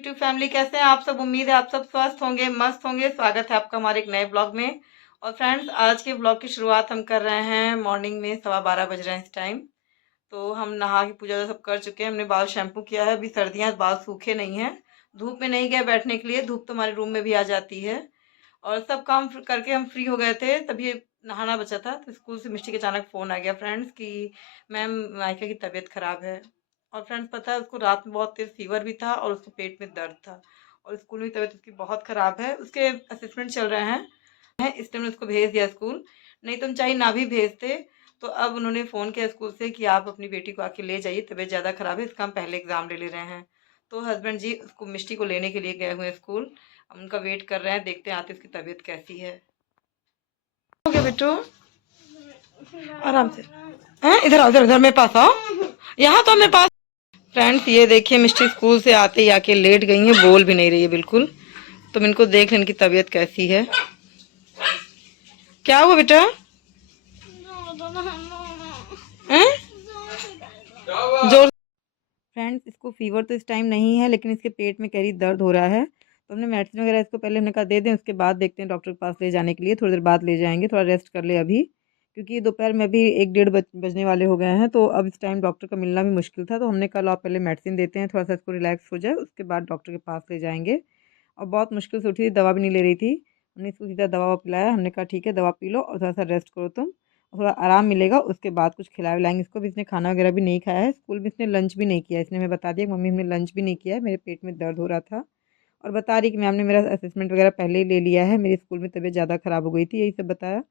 YouTube family, कैसे हैं आप सब। उम्मीद है आप सब स्वस्थ होंगे, मस्त होंगे। स्वागत है आपका हमारे एक नए ब्लॉग में। और फ्रेंड्स, आज के ब्लॉग की शुरुआत हम कर रहे हैं मॉर्निंग में। 12:15 बज रहे हैं इस टाइम। तो हम नहा के पूजा सब कर चुके हैं। हमने बाल शैम्पू किया है। अभी सर्दियाँ, बाल सूखे नहीं हैं। धूप में नहीं गए बैठने के लिए, धूप तो हमारे रूम में भी आ जाती है। और सब काम करके हम फ्री हो गए थे, तभी नहाना बचा था। तो स्कूल से मिष्टी के अचानक फ़ोन आ गया फ्रेंड्स कि मैम, माइका की तबीयत ख़राब है। और फ्रेंड्स, पता है उसको रात में बहुत तेज़ फीवर भी था और उसको पेट में दर्द था। और स्कूल में तबीयत उसकी बहुत ख़राब है। उसके असेसमेंट चल रहे हैं, इसलिए हमने उसको भेज दिया स्कूल। नहीं तो हम चाहे ना भी भेजते। तो अब उन्होंने फ़ोन किया स्कूल से कि आप अपनी बेटी को आके ले जाइए, तबीयत ज़्यादा ख़राब है, इसका हम पहले एग्ज़ाम ले रहे हैं। तो हस्बैंड जी उसको, मिष्टी को लेने के लिए गए हुए हैं स्कूल। हम उनका वेट कर रहे हैं, देखते हैं आते उसकी तबीयत कैसी है। हो गया बेटू, आराम से। हैं, इधर आओ, इधर इधर मेरे पास आओ। यहाँ तो मेरे पास। फ्रेंड्स, ये देखिए मिष्टी स्कूल से आते ही आके लेट गई है, बोल भी नहीं रही है बिल्कुल। तुम इनको देख लें, इनकी तबीयत कैसी है। क्या हुआ बेटा? हैं? जोर। फ्रेंड्स, इसको फीवर तो इस टाइम नहीं है, लेकिन इसके पेट में कह रही दर्द हो रहा है। तो हमने मेडिसिन वगैरह इसको पहले हमने कहा दे दें, उसके बाद देखते हैं डॉक्टर के पास ले जाने के लिए। थोड़ी देर बाद ले जाएंगे, थोड़ा रेस्ट कर ले अभी, क्योंकि दोपहर में भी 1 डेढ़ बजने वाले हो गए हैं। तो अब इस टाइम डॉक्टर का मिलना भी मुश्किल था। तो हमने कहा आप पहले मेडिसिन देते हैं, थोड़ा सा इसको रिलैक्स हो जाए, उसके बाद डॉक्टर के पास ले जाएंगे। और बहुत मुश्किल से उठी थी, दवा भी नहीं ले रही थी। हमने इसको सीधा दवा पिलाया। हमने कहा ठीक है, दवा पी लो और थोड़ा सा रेस्ट करो तुम, थोड़ा आराम मिलेगा, उसके बाद कुछ खिला लाएंगे इसको। भी इसने खाना वगैरह भी नहीं खाया है, स्कूल में इसने लंच भी नहीं किया। इसने हमें बता दिया मम्मी हमने लंच भी नहीं किया है, मेरे पेट में दर्द हो रहा था। और बता रही कि मैम ने मेरा असेसमेंट वगैरह पहले ही ले लिया है, मेरी स्कूल में तबीयत ज़्यादा ख़राब हो गई थी, यही सब बताया।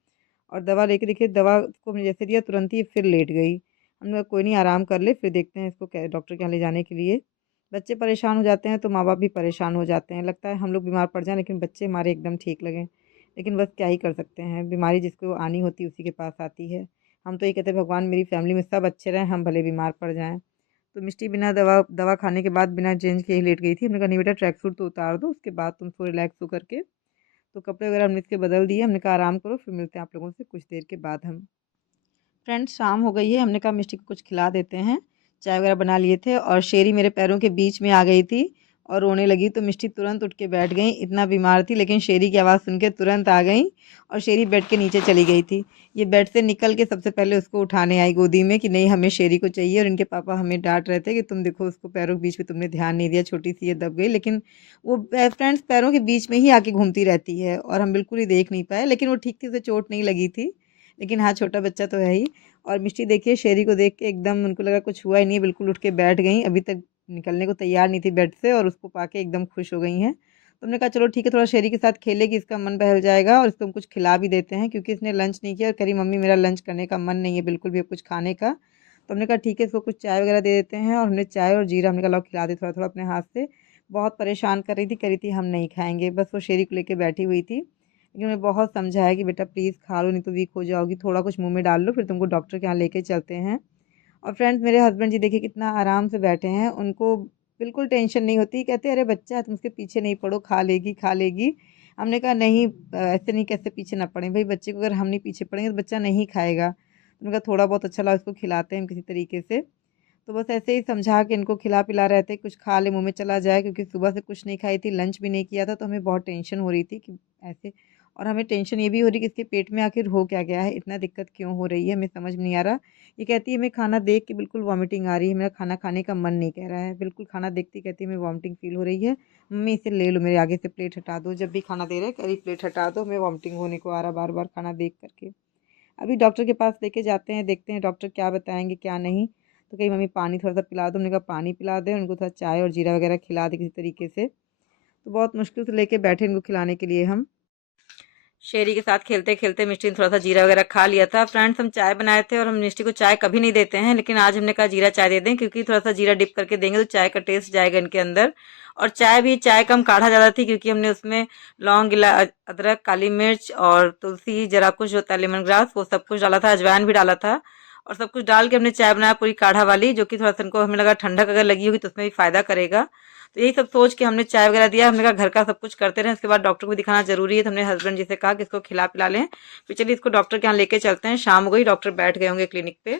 और दवा लेके देखिए, दवा को हमने जैसे दिया तुरंत ही फिर लेट गई। हमने कहा कोई नहीं, आराम कर ले, फिर देखते हैं इसको डॉक्टर के यहाँ ले जाने के लिए। बच्चे परेशान हो जाते हैं तो माँ बाप भी परेशान हो जाते हैं। लगता है हम लोग बीमार पड़ जाएं लेकिन बच्चे हमारे एकदम ठीक लगें। लेकिन बस क्या ही कर सकते हैं, बीमारी जिसको आनी होती है उसी के पास आती है। हम तो ये कहते हैं भगवान मेरी फैमिली में सब अच्छे रहें, हम भले बीमार पड़ जाएं। तो मिष्टी बिना दवा दवा खाने के बाद बिना चेंज के ही लेट गई थी। हमने कहा नहीं बेटा, ट्रैक सूट तो उतार दो, उसके बाद तुम सो रिलैक्स हो करके। तो कपड़े वगैरह हमने इसके बदल दिए। हमने कहा आराम करो, फिर मिलते हैं आप लोगों से कुछ देर के बाद हम। फ्रेंड्स, शाम हो गई है। हमने कहा मिष्टी को कुछ खिला देते हैं। चाय वगैरह बना लिए थे और शेरी मेरे पैरों के बीच में आ गई थी और रोने लगी। तो मिष्टी तुरंत उठ के बैठ गई, इतना बीमार थी, लेकिन शेरी की आवाज़ सुन के तुरंत आ गई। और शेरी बेड के नीचे चली गई थी। ये बेड से निकल के सबसे पहले उसको उठाने आई गोदी में कि नहीं हमें शेरी को चाहिए। और इनके पापा हमें डांट रहे थे कि तुम देखो उसको पैरों के बीच में तुमने ध्यान नहीं दिया, छोटी सी ये दब गई। लेकिन वो फ्रेंड्स पैरों के बीच में ही आके घूमती रहती है और हम बिल्कुल ही देख नहीं पाए। लेकिन वो ठीक थी, उसे चोट नहीं लगी थी। लेकिन हाँ, छोटा बच्चा तो है ही। और मिष्टी देखिए शेरी को देख के एकदम उनको लगा कुछ हुआ ही नहीं, बिल्कुल उठ के बैठ गई। अभी तक निकलने को तैयार नहीं थी बेड से और उसको पाके एकदम खुश हो गई हैं। तो हमने कहा चलो ठीक है, थोड़ा शेरी के साथ खेलेगी, इसका मन बहल जाएगा और इसको हम कुछ खिला भी देते हैं, क्योंकि इसने लंच नहीं किया और कह रही मम्मी मेरा लंच करने का मन नहीं है बिल्कुल भी कुछ खाने का। तो हमने कहा ठीक है, इसको कुछ चाय वगैरह दे देते हैं। और हमने चाय और जीरा हमने कहा लो खिला दे थोड़ा थोड़ा अपने हाथ से। बहुत परेशान कर रही थी हम नहीं खाएंगे, बस वो शेरी को लेके बैठी हुई थी। लेकिन उन्हें बहुत समझाया कि बेटा प्लीज़ खा लो, नहीं तो वीक हो जाओगी, थोड़ा कुछ मुंह में डाल लो, फिर तुमको डॉक्टर के यहाँ लेके चलते हैं। और फ्रेंड्स, मेरे हस्बैंड जी देखिए कितना आराम से बैठे हैं, उनको बिल्कुल टेंशन नहीं होती। कहते अरे बच्चा है, तुम उसके पीछे नहीं पड़ो, खा लेगी खा लेगी। हमने कहा नहीं, ऐसे नहीं, कैसे पीछे ना पड़े भाई, बच्चे को अगर हम नहीं पीछे पड़ेंगे तो बच्चा नहीं खाएगा। तो उनका थोड़ा बहुत अच्छा लगा, उसको खिलाते हैं किसी तरीके से। तो बस ऐसे ही समझा के इनको खिला पिला रहे थे, कुछ खा ले मुंह में चला जाए, क्योंकि सुबह से कुछ नहीं खाई थी, लंच भी नहीं किया था। तो हमें बहुत टेंशन हो रही थी कि ऐसे। और हमें टेंशन ये भी हो रही कि इसके पेट में आखिर हो क्या गया है, इतना दिक्कत क्यों हो रही है, हमें समझ में नहीं आ रहा। ये कहती है हमें खाना देख के बिल्कुल वॉमिटिंग आ रही है, मेरा खाना खाने का मन नहीं कह रहा है, बिल्कुल खाना देखती कहती है हमें वॉमिटिंग फील हो रही है। मम्मी इसे ले लो, मेरे आगे से प्लेट हटा दो, जब भी खाना दे रहे कह रही प्लेट हटा दो, हमें वॉमिटिंग होने को आ रहा बार बार खाना देख करके। अभी डॉक्टर के पास लेके जाते हैं, देखते हैं डॉक्टर क्या बताएंगे क्या नहीं। तो कहीं मम्मी पानी थोड़ा सा पिला दो, हमने कहा पानी पिला दें, उनको थोड़ा चाय और जीरा वगैरह खिला दे किसी तरीके से। तो बहुत मुश्किल से लेके बैठे इनको खिलाने के लिए हम। शेरी के साथ खेलते खेलते मिष्टी ने थोड़ा सा जीरा वगैरह खा लिया था। फ्रेंड्स, हम चाय बनाए थे और हम मिष्टी को चाय कभी नहीं देते हैं, लेकिन आज हमने कहा जीरा चाय दे दें, क्योंकि थोड़ा सा जीरा डिप करके देंगे तो चाय का टेस्ट जाएगा इनके अंदर। और चाय भी, चाय कम काढ़ा ज़्यादा थी, क्योंकि हमने उसमें लौंग, अदरक, काली मिर्च और तुलसी, जरा कुछ होता है लेमन ग्रास, वो सब कुछ डाला था, अजवाइन भी डाला था। और सब कुछ डाल के हमने चाय बनाया पूरी काढ़ा वाली, जो कि थोड़ा सा इनको हमें लगा ठंडक अगर लगी होगी तो उसमें भी फ़ायदा करेगा। तो यही सब सोच के हमने चाय वगैरह दिया। हमने कहा घर का सब कुछ करते रहें, उसके बाद डॉक्टर को भी दिखाना जरूरी है। तो हमने हस्बैंड जी से कहा कि इसको खिला पिला लें, फिर चलिए इसको डॉक्टर के यहाँ लेके चलते हैं। शाम हो गई, डॉक्टर बैठ गए होंगे क्लिनिक पे।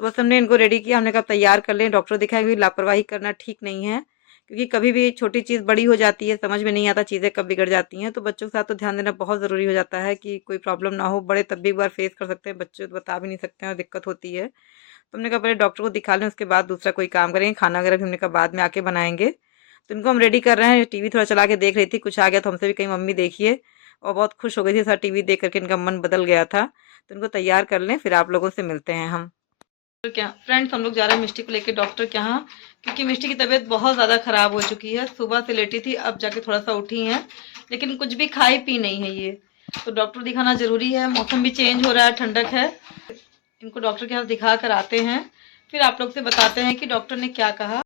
तो बस हमने इनको रेडी किया, हमने कहा तैयार कर लें, डॉक्टर दिखाया, क्योंकि लापरवाही करना ठीक नहीं है। क्योंकि कभी भी छोटी चीज़ बड़ी हो जाती है, समझ में नहीं आता चीज़ें कब बिगड़ जाती हैं। तो बच्चों के साथ तो ध्यान देना बहुत ज़रूरी हो जाता है कि कोई प्रॉब्लम ना हो। बड़े तब भी एक बार फेस कर सकते हैं, बच्चे तो बता भी नहीं सकते हैं और दिक्कत होती है। तो हमने कहा पहले डॉक्टर को दिखा लें, उसके बाद दूसरा कोई काम करेंगे। खाना वगैरह भी हमने कहा बाद में आके बनाएँगे। तो इनको हम रेडी कर रहे हैं। टीवी थोड़ा चला के देख रही थी, कुछ आ गया तो हमसे भी कही मम्मी देखिए, और बहुत खुश हो गई थी। सारा टीवी देख करके इनका मन बदल गया था। तो इनको तैयार कर लें, फिर आप लोगों से मिलते हैं हम। तो क्या फ्रेंड्स, हम लोग जा रहे हैं मिष्टी को लेकर डॉक्टर के यहाँ, क्योंकि मिष्टी की तबीयत बहुत ज़्यादा ख़राब हो चुकी है। सुबह से लेटी थी, अब जाके थोड़ा सा उठी है, लेकिन कुछ भी खाई पी नहीं है ये। तो डॉक्टर दिखाना ज़रूरी है, मौसम भी चेंज हो रहा है, ठंडक है। इनको डॉक्टर के यहाँ दिखा कर आते हैं, फिर आप लोग से बताते हैं कि डॉक्टर ने क्या कहा।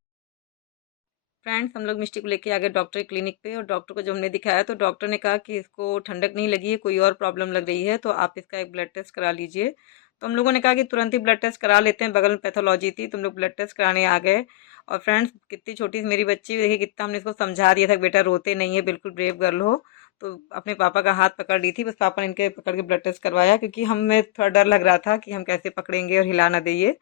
फ्रेंड्स, हम लोग मिष्टी को लेके आ गए डॉक्टर के क्लिनिक पे, और डॉक्टर को जब हमने दिखाया तो डॉक्टर ने कहा कि इसको ठंडक नहीं लगी है, कोई और प्रॉब्लम लग रही है, तो आप इसका एक ब्लड टेस्ट करा लीजिए। तो हम लोगों ने कहा कि तुरंत ही ब्लड टेस्ट करा लेते हैं, बगल में पैथोलॉजी थी, तो हम लोग ब्लड टेस्ट कराने आ गए। और फ्रेंड्स, कितनी छोटी सी मेरी बच्ची, देखिए कितना हमने इसको समझा दिया था, बेटा रोते नहीं है, बिल्कुल ब्रेव गर्ल हो। तो अपने पापा का हाथ पकड़ ली थी, बस पापा ने इनके पकड़ के ब्लड टेस्ट करवाया, क्योंकि हमें थोड़ा डर लग रहा था कि हम कैसे पकड़ेंगे और हिला ना देंगे।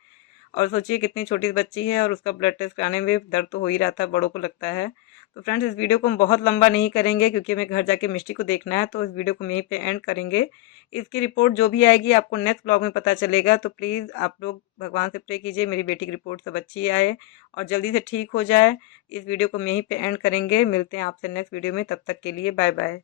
और सोचिए कितनी छोटी बच्ची है और उसका ब्लड टेस्ट कराने में दर्द तो हो ही रहा था, बड़ों को लगता है। तो फ्रेंड्स, इस वीडियो को हम बहुत लंबा नहीं करेंगे, क्योंकि हमें घर जाके मिष्टी को देखना है। तो इस वीडियो को हम यहीं पे एंड करेंगे। इसकी रिपोर्ट जो भी आएगी आपको नेक्स्ट ब्लॉग में पता चलेगा। तो प्लीज़ आप लोग भगवान से प्रे कीजिए मेरी बेटी की रिपोर्ट सब अच्छी आए और जल्दी से ठीक हो जाए। इस वीडियो को हम यहीं पे एंड करेंगे। मिलते हैं आपसे नेक्स्ट वीडियो में, तब तक के लिए बाय बाय।